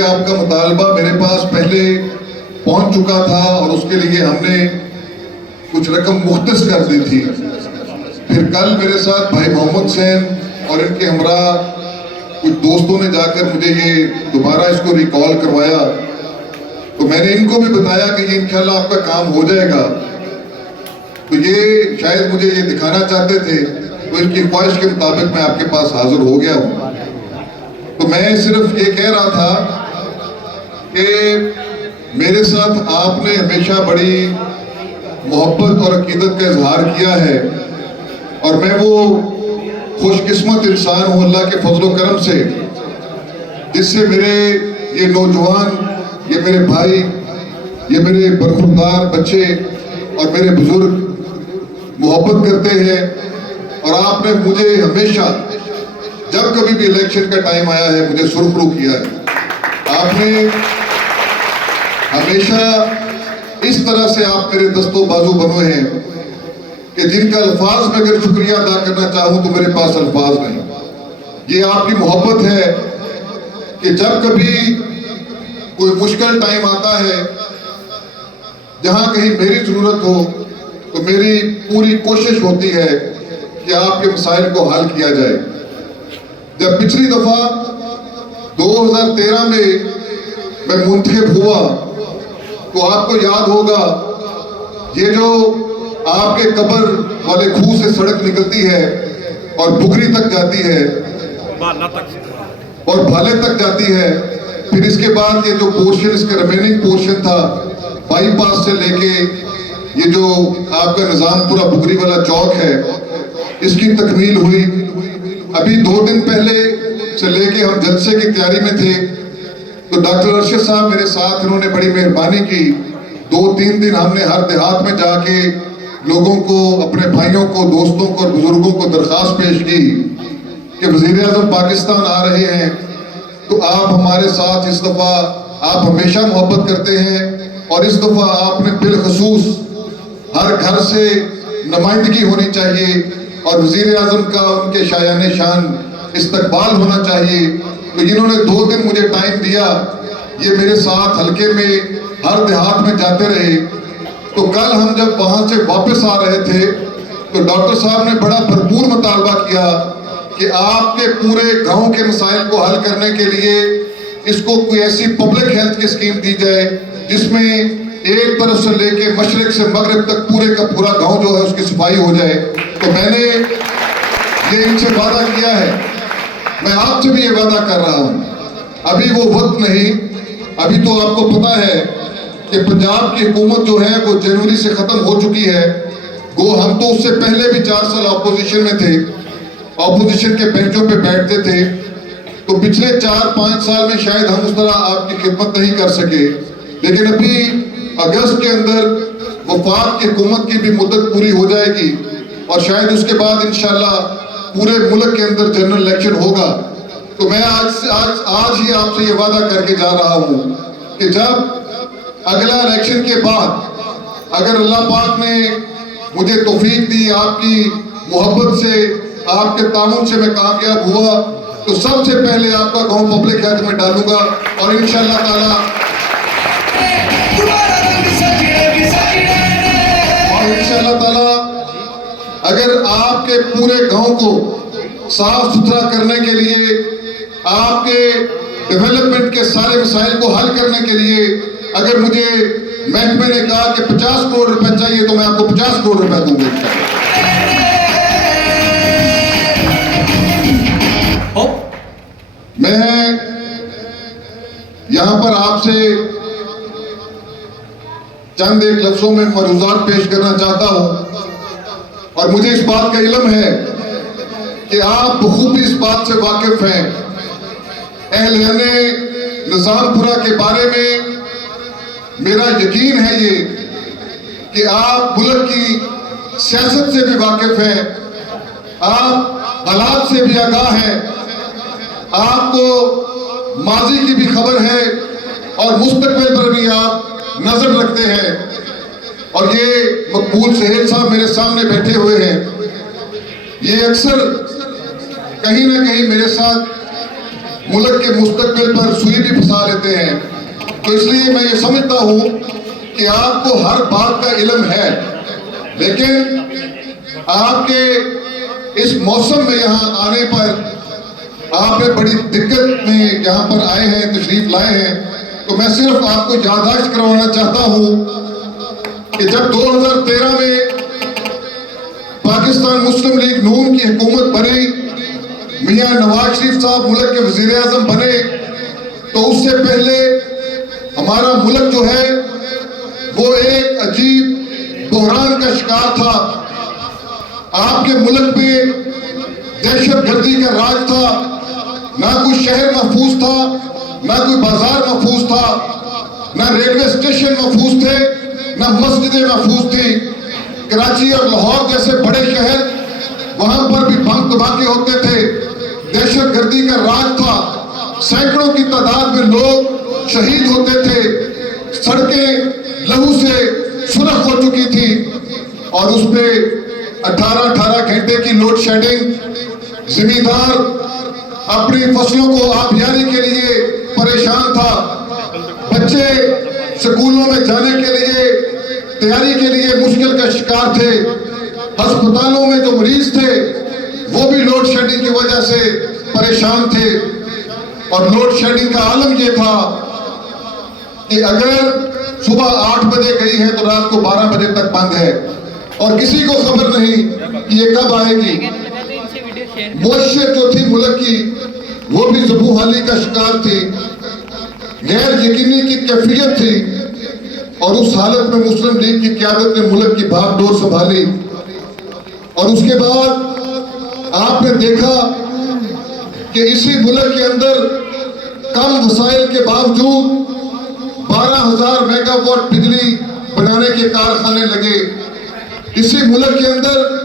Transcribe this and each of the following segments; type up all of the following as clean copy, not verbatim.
یہ آپ کا مطالبہ میرے پاس پہلے پہنچ چکا تھا اور اس کے لیے ہم نے کچھ رقم مختص کر دی تھی. پھر کل میرے ساتھ بھائی محمد حسین اور ان کے ہمراہ کچھ دوستوں نے جا کر مجھے یہ دوبارہ اس کو ریکال کروایا, تو میں نے ان کو بھی بتایا کہ یہ انشاءاللہ آپ کا کام ہو جائے گا. تو یہ شاید مجھے یہ دکھانا چاہتے تھے, تو ان کی خواہش کے مطابق میں آپ کے پاس حاضر ہو گیا ہوں. تو میں صرف یہ کہہ رہا تھا کہ میرے ساتھ آپ نے ہمیشہ بڑی محبت اور عقیدت کا اظہار کیا ہے, اور میں وہ خوش قسمت انسان ہوں اللہ کے فضل و کرم سے, جس سے میرے یہ نوجوان, یہ میرے بھائی, یہ میرے برخوردار بچے اور میرے بزرگ محبت کرتے ہیں. اور آپ نے مجھے ہمیشہ جب کبھی بھی الیکشن کا ٹائم آیا ہے مجھے سرخرو کیا ہے. آپ نے ہمیشہ اس طرح سے آپ میرے دست و بازو بنوے ہیں کہ جن کا الفاظ میں اگر شکریہ ادا کرنا چاہوں تو میرے پاس الفاظ نہیں. یہ آپ کی محبت ہے کہ جب کبھی کوئی مشکل ٹائم آتا ہے, جہاں کہیں میری ضرورت ہو, تو میری پوری کوشش ہوتی ہے کہ آپ کے مسائل کو حل کیا جائے. جب پچھلی دفعہ 2013 میں منتخب ہوا تو آپ کو یاد ہوگا یہ جو آپ کے قبر والے کھوہ سے سڑک نکلتی ہے اور بکری تک جاتی ہے اور بھالے تک جاتی ہے, پھر اس کے بعد یہ جو پورشن, اس کا ریمیننگ پورشن تھا بائی پاس سے لے کے یہ جو آپ کا نظام پورا بکری والا چوک ہے, اس کی تکمیل ہوئی. ابھی 2 دن پہلے سے لے کے ہم جلسے کی تیاری میں تھے, تو ڈاکٹر ارشد صاحب میرے ساتھ, انہوں نے بڑی مہربانی کی. 2-3 دن ہم نے ہر دیہات میں جا کے لوگوں کو, اپنے بھائیوں کو, دوستوں کو اور بزرگوں کو درخواست پیش کی کہ وزیر اعظم پاکستان آ رہے ہیں, تو آپ ہمارے ساتھ اس دفعہ, آپ ہمیشہ محبت کرتے ہیں اور اس دفعہ آپ نے بالخصوص ہر گھر سے نمائندگی ہونی چاہیے اور وزیر اعظم کا ان کے شایان شان استقبال ہونا چاہیے. تو جنہوں نے 2 دن مجھے ٹائم دیا, یہ میرے ساتھ حلقے میں ہر دیہات میں جاتے رہے. تو کل ہم جب وہاں سے واپس آ رہے تھے تو ڈاکٹر صاحب نے بڑا بھرپور مطالبہ کیا کہ آپ کے پورے گاؤں کے مسائل کو حل کرنے کے لیے اس کو کوئی ایسی پبلک ہیلتھ کی اسکیم دی جائے جس میں ایک طرف سے لے کے مشرق سے مغرب تک پورے کا پورا گاؤں جو ہے اس کی صفائی ہو جائے. تو میں نے یہ ان سے وعدہ کیا ہے, میں آپ سے بھی یہ وعدہ کر رہا ہوں. ابھی وہ وقت نہیں, ابھی تو آپ کو پتا ہے کہ پنجاب کی حکومت جو ہے وہ جنوری سے ختم ہو چکی ہے. گو ہم تو اس سے پہلے بھی 4 سال اپوزیشن میں تھے, اپوزیشن کے بینچوں پہ بیٹھتے تھے. تو پچھلے 4-5 سال میں شاید ہم اس طرح آپ کی خدمت نہیں کر سکے, لیکن ابھی اگست کے اندر وفاق کی حکومت کی بھی مدت پوری ہو جائے گی اور شاید اس کے بعد انشاءاللہ پورے ملک کے اندر جنرل الیکشن ہوگا. تو میں آج ہی آپ سے یہ وعدہ کر کے جا رہا ہوں کہ جب اگلا الیکشن کے بعد اگر اللہ پاک نے مجھے توفیق دی, آپ کی محبت سے, آپ کے تعاون سے میں کامیاب ہوا, تو سب سے پہلے آپ کا گاؤں پبلک ہیلتھ میں ڈالوں گا اور انشاءاللہ تعالی اگر آپ کے پورے گاؤں کو صاف ستھرا کرنے کے لیے, آپ کے ڈیولپمنٹ کے سارے مسائل کو حل کرنے کے لیے اگر مجھے محکمے نے کہا کہ 50 کروڑ روپے چاہیے تو میں آپ کو 50 کروڑ روپے دوں گا. میں یہاں پر آپ سے چند ایک لفظوں میں ملحوظات پیش کرنا چاہتا ہوں, اور مجھے اس بات کا علم ہے کہ آپ بخوبی اس بات سے واقف ہیں. اہلِ نظام پورہ کے بارے میں میرا یقین ہے یہ کہ آپ ملک کی سیاست سے بھی واقف ہیں, آپ حالات سے بھی آگاہ ہیں, آپ کو ماضی کی بھی خبر ہے اور مستقبل پر بھی آپ نظر رکھتے ہیں. اور یہ مقبول سہیل صاحب میرے سامنے بیٹھے ہوئے ہیں, یہ اکثر کہیں نہ کہیں میرے ساتھ ملک کے مستقبل پر سوئی بھی پھنسا لیتے ہیں. تو اس لیے میں یہ سمجھتا ہوں کہ آپ کو ہر بات کا علم ہے، لیکن آپ کے اس موسم میں یہاں آنے پر آپ نے بڑی دقت میں یہاں پر آئے ہیں، تشریف لائے ہیں. تو میں صرف آپ کو یادداشت کروانا چاہتا ہوں کہ جب 2013 میں پاکستان مسلم لیگ نون کی حکومت بنی، میاں نواز شریف صاحب ملک کے وزیر اعظم بنے، تو اس سے پہلے ہمارا ملک جو ہے وہ ایک عجیب بحران کا شکار تھا. آپ کے ملک میں دہشت گردی کا راج تھا، نہ کوئی شہر محفوظ تھا، نہ کوئی بازار محفوظ تھا، نہ ریلوے اسٹیشن محفوظ تھے، نہ مسجدیں محفوظ تھیں. کراچی اور لاہور جیسے بڑے شہر، وہاں پر بھی بم دھماکے ہوتے تھے، دہشت گردی کا راج تھا، سینکڑوں کی تعداد میں لوگ شہید ہوتے تھے، سڑکیں لہو سے سرخ ہو چکی تھی، اور اس پہ 18 گھنٹے کی لوڈ شیڈنگ. زمیندار اپنی فصلوں کو آبیاری کے لیے پریشان تھا، بچے سکولوں میں جانے کے لیے تیاری کے لیے مشکل کا شکار تھے، ہسپتالوں میں جو مریض تھے وہ بھی لوڈ شیڈنگ کی وجہ سے پریشان تھے. اور لوڈ شیڈنگ کا عالم یہ تھا کہ اگر صبح 8 بجے گئی ہے تو رات کو 12 بجے تک بند ہے، اور کسی کو خبر نہیں کہ یہ کب آئے گی. معیشت جو تھی ملک کی وہ بھی زبوں کا شکار تھی، غیر یقینی کی کیفیت تھی. اور اس حالت میں مسلم لیگ کی قیادت نے ملک کی بھاگ دوڑ سنبھالی، اور اس کے بعد آپ نے دیکھا کہ اسی ملک کے اندر کم وسائل کے باوجود 12,000 میگا واٹ بجلی بنانے کے کارخانے لگے. اسی ملک کے اندر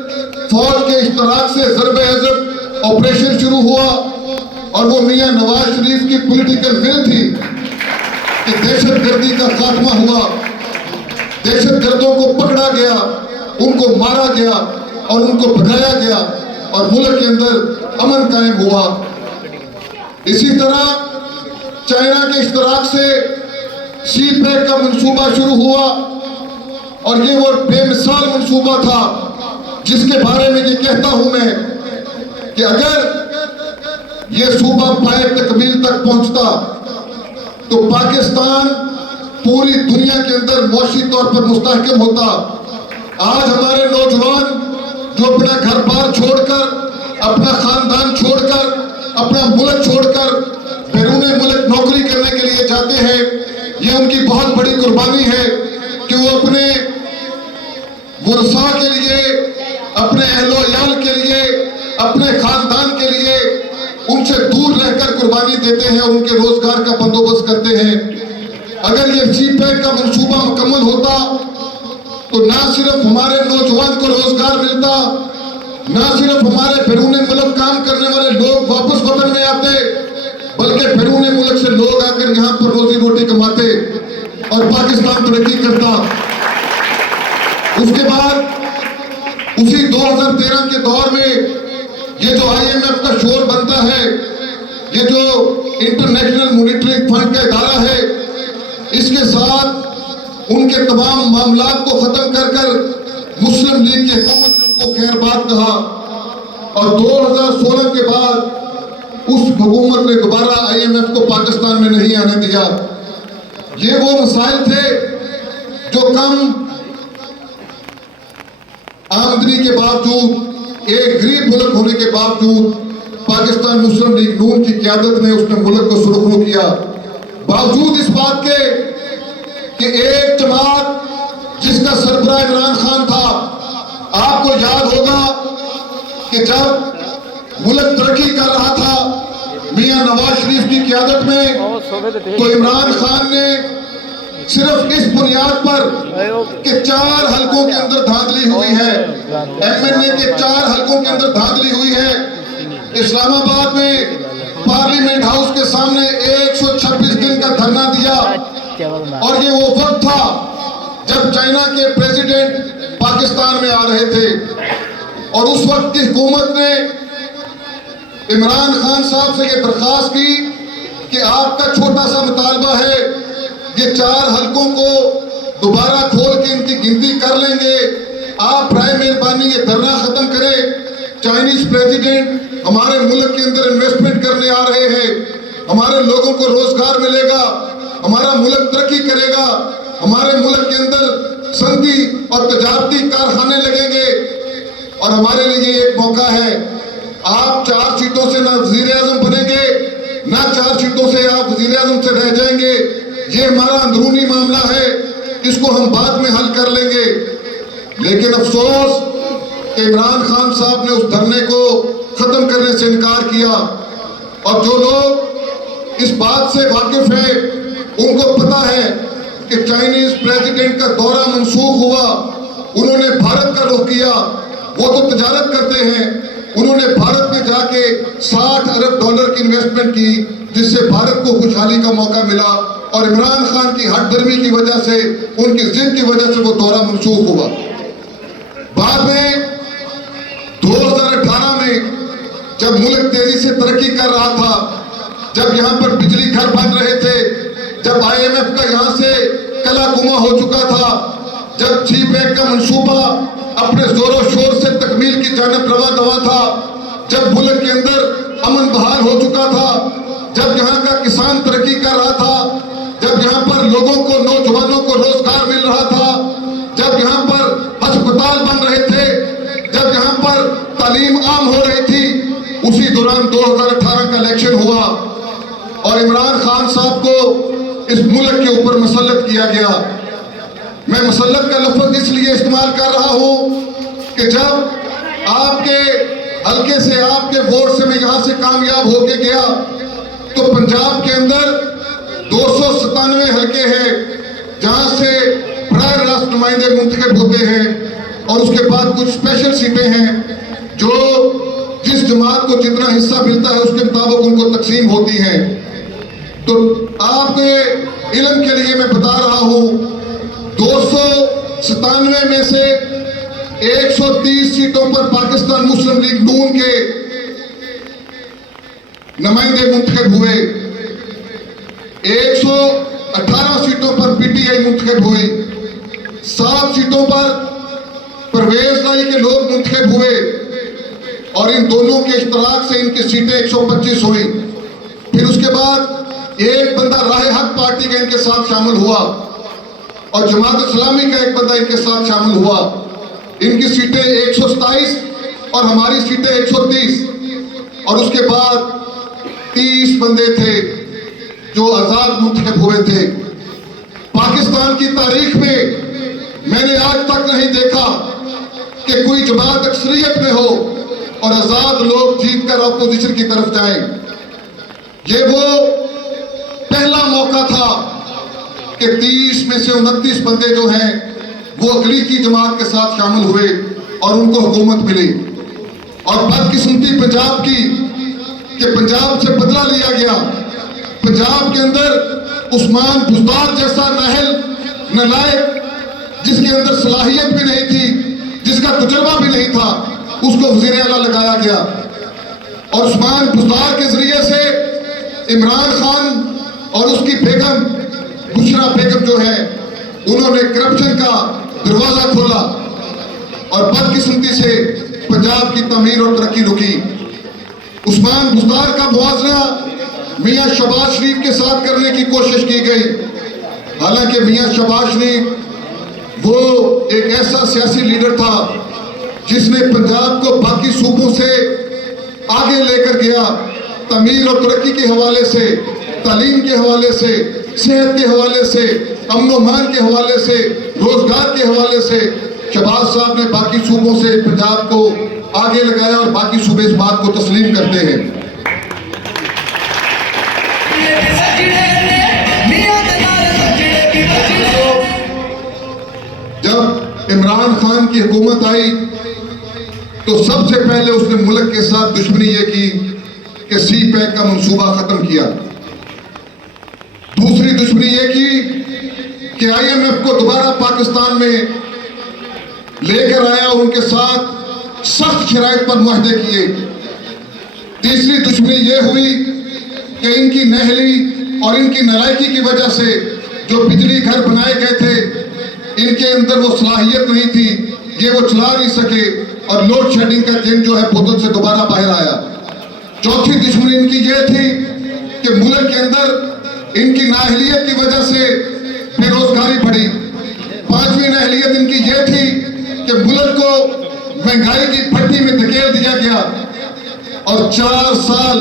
فوج کے اشتراک سے ضرب عضب آپریشن شروع ہوا، اور وہ میاں نواز شریف کی پولیٹیکل ول تھی کہ دہشت گردی کا خاتمہ ہوا، دہشت گردوں کو پکڑا گیا، ان کو مارا گیا اور ان کو بھگایا گیا، اور ملک کے اندر امن قائم ہوا. اسی طرح چائنا کے اشتراک سے سی پیک کا منصوبہ شروع ہوا، اور یہ وہ بے مثال منصوبہ تھا جس کے بارے میں یہ کہتا ہوں میں کہ اگر یہ صوبہ پائے تکمیل تک پہنچتا تو پاکستان پوری دنیا کے اندر معاشی طور پر مستحکم ہوتا. آج ہمارے نوجوان جو اپنا گھر بار چھوڑ کر، اپنا خاندان چھوڑ کر، اپنا ملک چھوڑ کر بیرون ملک نوکری کرنے کے لیے جاتے ہیں، یہ ان کی بہت بڑی قربانی ہے کہ وہ اپنے ورثاء کے لیے، اپنے اہل و عیال کے لیے، اپنے خاندان کے لیے ان سے دور رہ کر قربانی دیتے ہیں اور ان کے روزگار کا بندوبست کرتے ہیں. اگر یہ سی پیک کا منصوبہ مکمل ہوتا تو نہ صرف ہمارے نوجوان کو روزگار ملتا، نہ صرف ہمارے بیرون ملک کام کرنے والے لوگ واپس وطن میں آتے، بلکہ بیرون ملک سے لوگ آ کر یہاں پر روزی روٹی کماتے اور پاکستان ترقی کرتا. اس کے بعد اسی 2013 کے دور میں یہ جو IMF کا شور بنتا ہے، یہ جو انٹرنیشنل مانیٹری فنڈ کا ادارہ ہے، اس کے ساتھ ان کے تمام معاملات کو ختم کر کر مسلم لیگ کی حکومت نے ان کو خیر بات کہا، اور 2016 کے بعد اس حکومت نے دوبارہ IMF کو پاکستان میں نہیں آنے دیا. یہ وہ مسائل تھے جو کم آمدنی کے باوجود، ایک غریب ملک ہونے کے باوجود پاکستان مسلم لیگ نون کی قیادت نے اس نے ملک کو سرخرو کیا. باوجود اس بات کے کہ ایک جماعت جس کا سربراہ عمران خان تھا، آپ کو یاد ہوگا کہ جب ملک ترقی کر رہا تھا میاں نواز شریف کی قیادت میں، تو عمران خان نے صرف اس بنیاد پر کہ 4 حلقوں کے اندر دھاندلی ہوئی ہے، MNA کے 4 حلقوں کے اندر دھاندلی ہوئی ہے، اسلام آباد میں پارلیمنٹ ہاؤس کے سامنے 126 دن کا دھرنا دیا. اور یہ وہ وقت تھا جب چائنا کے پریزیڈنٹ پاکستان میں آ رہے تھے، اور اس وقت کی حکومت نے عمران خان صاحب سے یہ درخواست کی کہ آپ کا چھوٹا سا مطالبہ ہے، یہ 4 حلقوں کو دوبارہ کھول کے ان کی گنتی کر لیں گے، آپ برائے مہربانی یہ دھرنا ختم کریں۔ چائنیز پریزیڈنٹ ہمارے ملک کے اندر انویسٹمنٹ کرنے آ رہے ہیں، ہمارے لوگوں کو روزگار ملے گا، ہمارا ملک ترقی کرے گا، ہمارے ملک کے اندر صنعتی اور تجارتی کارخانے لگیں گے، اور ہمارے لیے یہ ایک موقع ہے۔ آپ 4 سیٹوں سے نہ وزیر اعظم بنیں گے، نہ 4 سیٹوں سے آپ وزیر اعظم سے رہ جائیں گے، یہ ہمارا اندرونی معاملہ ہے، اس کو ہم بعد میں حل کر لیں گے۔ لیکن افسوس کہ عمران خان صاحب نے اس دھرنے کو ختم کرنے سے انکار کیا، اور جو لوگ اس بات سے واقف ہیں ان کو پتا ہے کہ چائنیز پریزیڈنٹ کا دورہ منسوخ ہوا، انہوں نے بھارت کا رخ کیا، وہ تو تجارت کرتے ہیں، انہوں نے بھارت میں جا کے $60 ارب کی انویسٹمنٹ کی، جس سے بھارت کو خوشحالی کا موقع ملا، اور عمران خان کی ہٹ درمی کی وجہ سے، ان کی ضد کی وجہ سے وہ دورہ منسوخ ہوا۔ بعد میں 2018 میں جب ملک تیزی سے ترقی کر رہا تھا، جب یہاں پر بجلی گھر بن رہے تھے، جب IMF کا یہاں سے کلا گما ہو چکا تھا، جب سی پیک کا منصوبہ اپنے زور و شور سے تکمیل کی جانب رواں دواں تھا، جب ملک کے اندر امن بحال ہو چکا تھا، جب یہاں کا کسان ترقی کر رہا تھا، جب یہاں پر لوگوں کو، نوجوانوں کو روزگار مل رہا تھا، جب یہاں پر ہسپتال بن رہے تھے، جب یہاں پر تعلیم عام ہو رہی تھی، اسی دوران 2018 کا الیکشن ہوا، اور عمران خان صاحب کو اس ملک کے اوپر مسلط کیا گیا۔ میں مسلط کا لفظ اس لیے استعمال کر رہا ہوں کہ جب آپ کے حلقے سے، آپ کے ووٹ سے میں یہاں سے کامیاب ہو کے گیا، تو پنجاب کے اندر 297 حلقے ہیں جہاں سے براہ راست نمائندے منتخب ہوتے ہیں، اور اس کے بعد کچھ اسپیشل سیٹیں ہیں جو جس جماعت کو جتنا حصہ ملتا ہے اس کے مطابق ان کو تقسیم ہوتی ہیں۔ تو آپ کے علم کے لیے میں بتا رہا ہوں، 297 میں سے 130 سیٹوں پر پاکستان مسلم لیگ نون کے نمائندے منتخب ہوئے، 118 سیٹوں پر PTI منتخب ہوئی، 7 سیٹوں پر پرویز لائی کے لوگ منتخب ہوئے، اور ان دونوں کے اشتراک سے ان کی سیٹیں 125 ہوئی۔ پھر اس کے بعد ایک بندہ راہ حق پارٹی کا ان کے ساتھ شامل ہوا، اور جماعت اسلامی کا ایک بندہ ان کے ساتھ شامل ہوا، ان کی سیٹیں 127 اور ہماری سیٹیں 130، اور اس کے بعد 30 بندے تھے جو آزاد منتخب ہوئے تھے۔ پاکستان کی تاریخ میں میں نے آج تک نہیں دیکھا کہ کوئی جماعت اکثریت میں ہو اور آزاد لوگ جیت کر اپوزیشن کی طرف جائیں۔ یہ وہ پہلا موقع تھا کہ 30 میں سے 29 بندے جو ہیں وہ اقلیتی جماعت کے ساتھ شامل ہوئے اور ان کو حکومت ملی۔ اور بدقسمتی پنجاب کی کہ پنجاب سے بدلہ لیا گیا۔ پنجاب کے اندر عثمان بزدار جیسا نااہل، نالائق، جس کے اندر صلاحیت بھی نہیں تھی، جس کا تجربہ بھی نہیں تھا، اس کو وزیر اعلیٰ لگایا گیا، اور عثمان بزدار کے ذریعے سے عمران خان اور اس کی بیگم بشرا بیگم جو ہے انہوں نے کرپشن کا دروازہ کھولا اور بدقسمتی سے پنجاب کی تعمیر اور ترقی رکی۔ عثمان بزدار کا موازنہ میاں شہباز شریف کے ساتھ کرنے کی کوشش کی گئی، حالانکہ میاں شہباز شریف وہ ایک ایسا سیاسی لیڈر تھا جس نے پنجاب کو باقی صوبوں سے آگے لے کر گیا، تعمیر اور ترقی کے حوالے سے، تعلیم کے حوالے سے، صحت کے حوالے سے، امن و امان کے حوالے سے، روزگار کے حوالے سے۔ شہباز صاحب نے باقی صوبوں سے پنجاب کو آگے لگایا اور باقی صوبے اس بات کو تسلیم کرتے ہیں۔ جب عمران خان کی حکومت آئی تو سب سے پہلے اس نے ملک کے ساتھ دشمنی یہ کی کہ سی پیک کا منصوبہ ختم کیا۔ دوسری دشمنی یہ کی کہ IMF کو دوبارہ پاکستان میں لے کر آیا اور ان کے ساتھ سخت شرائط پر معاہدے کیے۔ تیسری دشمنی یہ ہوئی کہ ان کی نہلی اور ان کی نالائکی کی وجہ سے جو بجلی گھر بنائے گئے تھے ان کے اندر وہ صلاحیت نہیں تھی، یہ وہ چلا نہیں سکے اور لوڈ شیڈنگ کا جن جو ہے بودل سے دوبارہ باہر آیا۔ چوتھی دشمنی ان کی یہ تھی کہ ملک کے اندر ان کی نااہلیت کی وجہ سے بے روزگاری بڑھی۔ پانچویں نااہلیت ان کی یہ تھی کہ ملک کو مہنگائی کی بھٹی میں دھکیل دیا گیا، اور 4 سال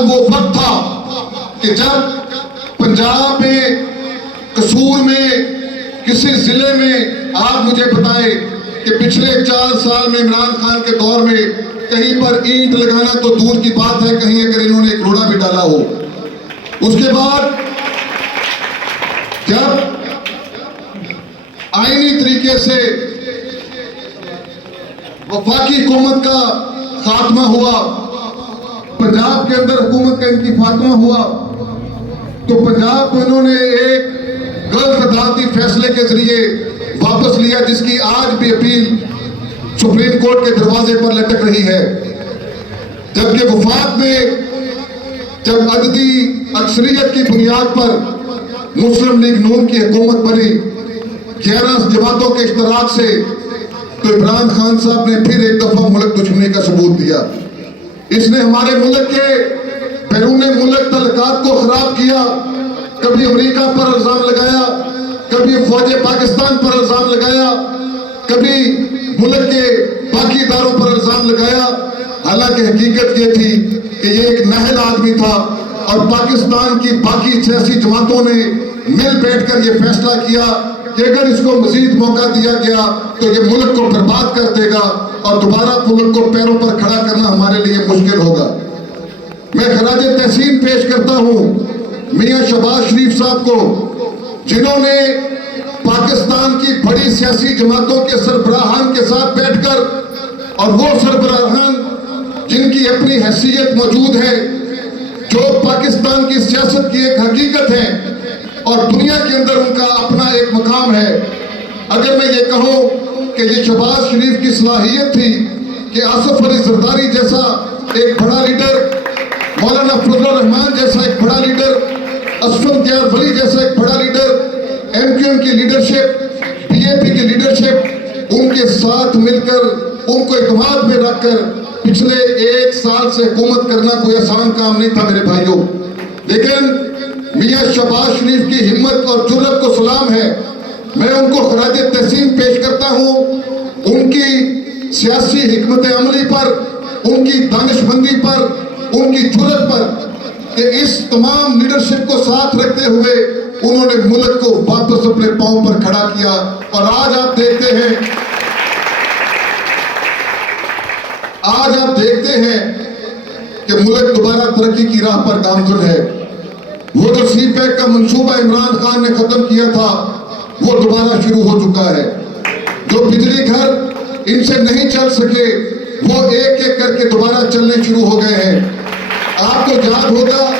وہ وقت تھا کہ جب پنجاب میں قصور میں کسی ضلع میں آپ مجھے بتائیں کہ پچھلے 4 سال میں عمران خان کے دور میں کہیں پر اینٹ لگانا تو دور کی بات ہے، کہیں اگر انہوں نے ایک روڑا بھی ڈالا ہو۔ اس کے بعد جب آئینی طریقے سے وفاقی حکومت کا خاتمہ ہوا، پنجاب کے اندر حکومت کا ان کی خاتمہ ہوا، تو پنجاب کو انہوں نے ایک غلط عدالتی فیصلے کے ذریعے واپس لیا، جس کی آج بھی اپیل سپریم کورٹ کے دروازے پر لٹک رہی ہے۔ جبکہ وفاق میں جب عددی اکثریت کی بنیاد پر مسلم لیگ نون کی حکومت بنی 11 جماعتوں کے اشتراک سے، تو عمران خان صاحب نے پھر ایک دفعہ ملک دشمنی کا ثبوت دیا۔ اس نے ہمارے ملک کے بیرون ملک تعلقات کو خراب کیا، کبھی امریکہ پر الزام لگایا، کبھی فوج پاکستان پر الزام لگایا، کبھی ملک کے باقی اداروں پر الزام لگایا، حالانکہ حقیقت یہ تھی کہ یہ ایک نااہل آدمی تھا، اور پاکستان کی باقی سیاسی جماعتوں نے مل بیٹھ کر یہ فیصلہ کیا کہ اگر اس کو مزید موقع دیا گیا تو یہ ملک کو برباد کر دے گا اور دوبارہ ملک کو پیروں پر کھڑا کرنا ہمارے لیے مشکل ہوگا۔ میں خراج تحسین پیش کرتا ہوں میاں شہباز شریف صاحب کو، جنہوں نے پاکستان کی بڑی سیاسی جماعتوں کے سربراہان کے ساتھ بیٹھ کر، اور وہ سربراہان جن کی اپنی حیثیت موجود ہے، جو پاکستان کی سیاست کی ایک حقیقت ہے اور دنیا کے اندر ان کا اپنا ایک مقام ہے۔ اگر میں یہ کہوں کہ یہ شہباز شریف کی صلاحیت تھی کہ آصف علی زرداری جیسا ایک بڑا لیڈر، مولانا فضل الرحمان جیسا ایک بڑا لیڈر، اسفل دیار ولی جیسا ایک بڑا لیڈر، ایم کیو ایم کی لیڈرشپ، پی اے پی کی لیڈرشپ، ان کے ساتھ مل کر ان کو اعتماد میں رکھ کر پچھلے 1 سال سے حکومت کرنا کوئی آسان کام نہیں تھا میرے بھائیوں۔ لیکن میاں شہباز شریف کی ہمت اور جرأت کو سلام ہے، میں ان کو خراج تحسین پیش کرتا ہوں ان کی سیاسی حکمت عملی پر، ان کی دانشمندی پر، ان کی جرأت پر، کہ اس تمام لیڈرشپ کو ساتھ رکھتے ہوئے انہوں نے ملک کو واپس اپنے پاؤں پر کھڑا کیا، اور آج آپ دیکھتے ہیں کہ ملک دوبارہ ترقی کی راہ پر گامزن ہے۔ وہ جو سی پیک کا منصوبہ عمران خان نے ختم کیا تھا وہ دوبارہ شروع ہو چکا ہے۔ جو بجلی گھر ان سے نہیں چل سکے وہ ایک ایک کر کے دوبارہ چلنے شروع ہو گئے ہیں۔ آپ کو یاد ہوگا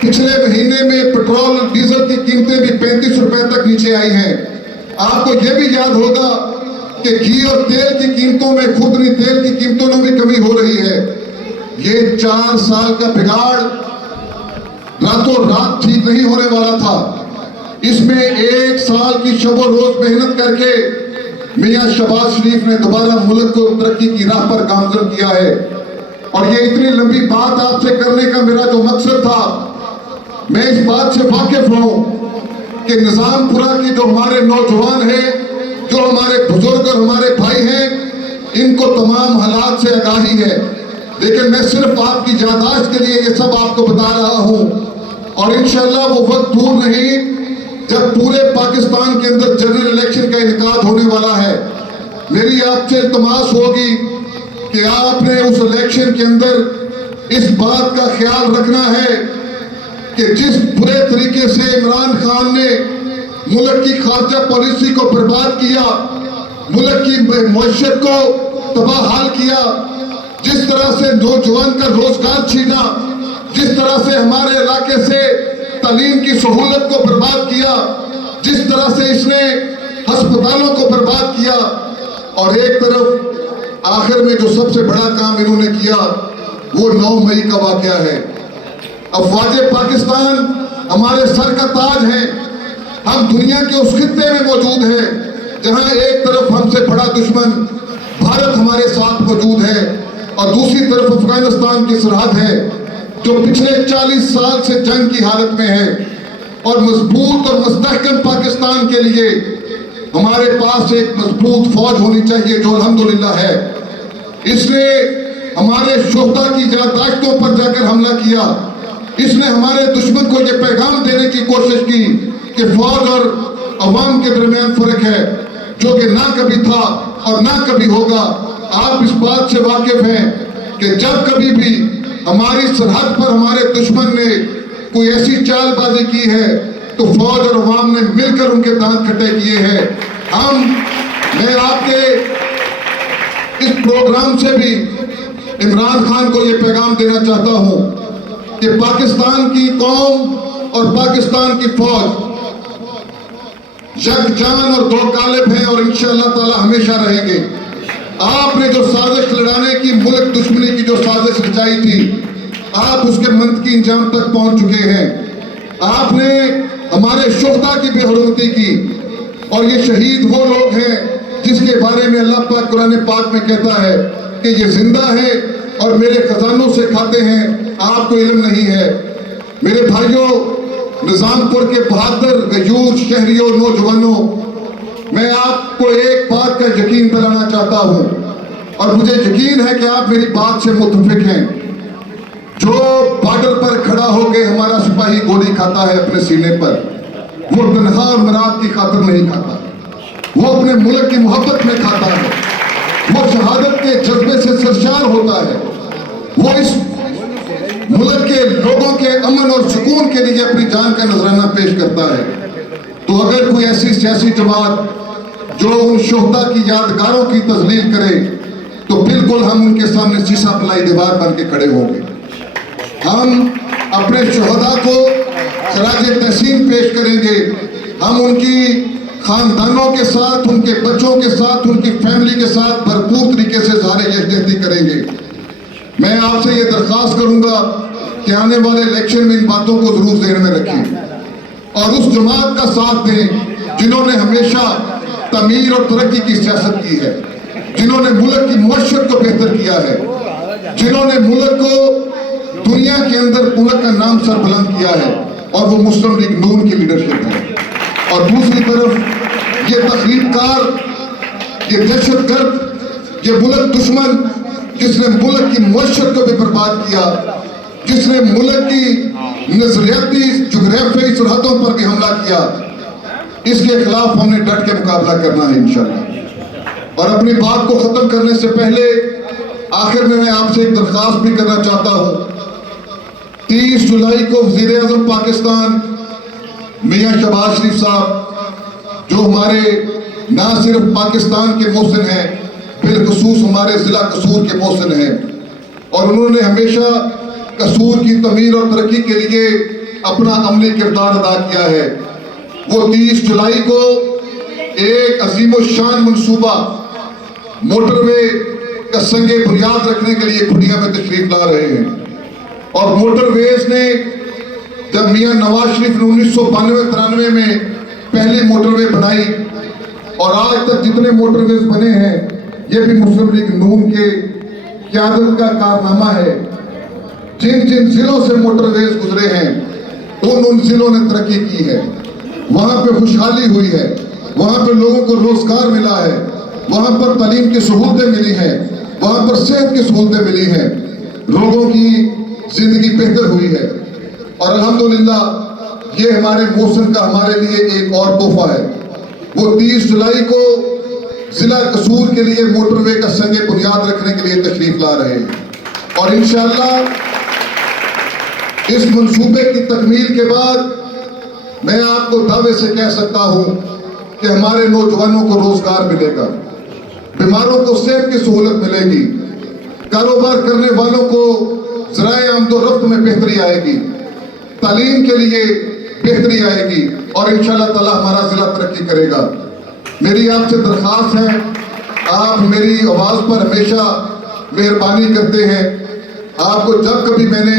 پچھلے مہینے میں پیٹرول ڈیزل کی قیمتیں بھی 35 روپے تک نیچے آئی ہیں۔ آپ کو یہ بھی یاد ہوگا کہ گھی اور تیل کی قیمتوں میں، خوردنی تیل کی قیمتوں میں بھی کمی ہو رہی ہے۔ یہ 4 سال کا بگاڑ راتوں رات ٹھیک نہیں ہونے والا تھا۔ اس میں 1 سال کی شب و روز محنت کر کے میاں شہباز شریف نے دوبارہ ملک کو ترقی کی راہ پر گامزن کیا ہے۔ اور یہ اتنی لمبی بات آپ سے کرنے کا میرا جو مقصد تھا، میں اس بات سے واقف ہوں کہ نظام پورا کی جو ہمارے نوجوان ہیں، جو ہمارے بزرگ اور ہمارے بھائی ہیں، ان کو تمام حالات سے آگاہی ہے، لیکن میں صرف آپ کی یادداشت کے لیے یہ سب آپ کو بتا رہا ہوں۔ اور انشاءاللہ وہ وقت دور نہیں جب پورے پاکستان کے اندر جنرل الیکشن کا انعقاد ہونے والا ہے۔ میری آپ سے التماس ہوگی کہ آپ نے اس الیکشن کے اندر اس بات کا خیال رکھنا ہے کہ جس برے طریقے سے عمران خان نے ملک کی خارجہ پالیسی کو برباد کیا، ملک کی معیشت کو تباہ حال کیا، جس طرح سے نوجوان کا روزگار چھینا، جس طرح سے ہمارے علاقے سے تعلیم کی سہولت کو برباد کیا، جس طرح سے اس نے ہسپتالوں کو برباد کیا، اور ایک طرف آخر میں جو سب سے بڑا کام انہوں نے کیا وہ 9 مئی کا واقعہ ہے۔ افواج پاکستان ہمارے سر کا تاج ہیں. ہم دنیا کے اس خطے میں موجود ہیں جہاں ایک طرف ہم سے بڑا دشمن بھارت ہمارے ساتھ موجود ہے اور دوسری طرف افغانستان کی سرحد ہے جو پچھلے 40 سال سے جنگ کی حالت میں ہے. اور مضبوط اور مستحکم پاکستان کے لیے ہمارے پاس ایک مضبوط فوج ہونی چاہیے جو الحمدللہ ہے. اس نے ہمارے شہداء کی یادداشتوں پر جا کر حملہ کیا. اس نے ہمارے دشمن کو یہ پیغام دینے کی کوشش کی کہ فوج اور عوام کے درمیان فرق ہے جو کہ نہ کبھی تھا اور نہ کبھی ہوگا. آپ اس بات سے واقف ہیں کہ جب کبھی بھی ہماری سرحد پر ہمارے دشمن نے کوئی ایسی چال بازی کی ہے تو فوج اور عوام نے مل کر ان کے دانت کھٹے کیے ہیں. میں آپ کے اس پروگرام سے بھی عمران خان کو یہ پیغام دینا چاہتا ہوں کہ پاکستان کی قوم اور پاکستان کی فوج یک جان اور دو غالب ہیں اور انشاءاللہ تعالی ہمیشہ رہیں گے. آپ نے جو سازش لڑانے کی ملک دشمنی کی جو سازش رچائی تھی آپ اس کے منطقی انجام تک پہنچ چکے ہیں. آپ نے ہمارے شہداء کی بے حرمتی کی اور یہ شہید وہ لوگ ہیں جس کے بارے میں اللہ پاک قرآن پاک میں کہتا ہے کہ یہ زندہ ہے اور میرے خزانوں سے کھاتے ہیں. آپ کو علم نہیں ہے. میرے بھائیوں، نظام پور کے بہادر غیور شہریوں نوجوانوں، میں آپ کو ایک بات کا یقین دلانا چاہتا ہوں اور مجھے یقین ہے کہ آپ میری بات سے متفق ہیں. جو بارڈر پر کھڑا ہو کے ہمارا سپاہی گولی کھاتا ہے اپنے سینے پر، وہ تنخواہ اور منافع کی خاطر نہیں کھاتا، وہ اپنے ملک کی محبت میں کھاتا ہے. وہ شہادت کے جذبے سے سرشار ہوتا ہے. وہ اس ملک کے لوگوں کے امن اور سکون کے لیے اپنی جان کا نذرانہ پیش کرتا ہے. تو اگر کوئی ایسی سیاسی جماعت جو ان شہداء کی یادگاروں کی تذلیل کرے تو بالکل ہم ان کے سامنے سیسا پلائی دیوار بن کے کھڑے ہوں گے. ہم اپنے شہداء کو خراج تحسین پیش کریں گے. ہم ان کی خاندانوں کے ساتھ، ان کے بچوں کے ساتھ، ان کی فیملی کے ساتھ بھرپور طریقے سے اظہار یکجہتی کریں گے. میں آپ سے یہ درخواست کروں گا کہ آنے والے الیکشن میں ان باتوں کو ضرور ذہن میں رکھیں اور اس جماعت کا ساتھ دیں جنہوں نے ہمیشہ تعمیر اور ترقی کی سیاست کی ہے، جنہوں نے ملک کی معیشت کو بہتر کیا ہے، جنہوں نے ملک کو دنیا کے اندر ملک کا نام سر بلند کیا ہے، اور وہ مسلم لیگ نون کی لیڈرشپ ہے. اور دوسری طرف یہ تخریب کار، یہ دہشت گرد، یہ ملک دشمن جس نے ملک کی معیشت کو بھی برباد کیا، جس نے ملک کی نظریاتی جغرافیائی سرحدوں پر بھی حملہ کیا، اس کے خلاف ہم نے ڈٹ کے مقابلہ کرنا ہے انشاءاللہ. اور اپنی بات کو ختم کرنے سے پہلے آخر میں آپ سے ایک درخواست بھی کرنا چاہتا ہوں. 30 جولائی کو وزیر اعظم پاکستان میاں شہباز شریف صاحب جو ہمارے نہ صرف پاکستان کے محسن ہیں بالخصوص ہمارے ضلع قصور کے محسن ہیں، اور انہوں نے ہمیشہ قصور کی تعمیر اور ترقی کے لیے اپنا عملی کردار ادا کیا ہے. وہ 30 جولائی کو ایک عظیم الشان منصوبہ موٹر وے کا سنگ بنیاد رکھنے کے لیے کھڈیا میں تشریف لا رہے ہیں. اور موٹر ویز نے جب میاں نواز شریف نے 1992-93 میں پہلی موٹر وے بنائی اور آج تک جتنے موٹر ویز بنے ہیں یہ بھی مسلم لیگ نون کے قیادت کا کارنامہ ہے. جن جن ضلعوں سے موٹر ویز گزرے ہیں ان ضلعوں نے ترقی کی ہے، وہاں پہ خوشحالی ہوئی ہے، وہاں پہ لوگوں کو روزگار ملا ہے، وہاں پر تعلیم کی سہولتیں ملی ہیں، وہاں پر صحت کی سہولتیں ملی ہیں، لوگوں کی زندگی بہتر ہوئی ہے. اور الحمدللہ یہ ہمارے محسن کا ہمارے لیے ایک اور تحفہ ہے. وہ 30 جولائی کو ضلع قصور کے لیے موٹر وے کا سنگ بنیاد رکھنے کے لیے تشریف لا رہے ہیں. اور انشاءاللہ اس منصوبے کی تکمیل کے بعد میں آپ کو دعوے سے کہہ سکتا ہوں کہ ہمارے نوجوانوں کو روزگار ملے گا، بیماروں کو صحت کی سہولت ملے گی، کاروبار کرنے والوں کو ذرائع آمد و رفت میں بہتری آئے گی، تعلیم کے لیے بہتری آئے گی، اور انشاءاللہ تعالی ہمارا ضلع ترقی کرے گا. میری آپ سے درخواست ہے، آپ میری آواز پر ہمیشہ مہربانی کرتے ہیں. آپ کو جب کبھی میں نے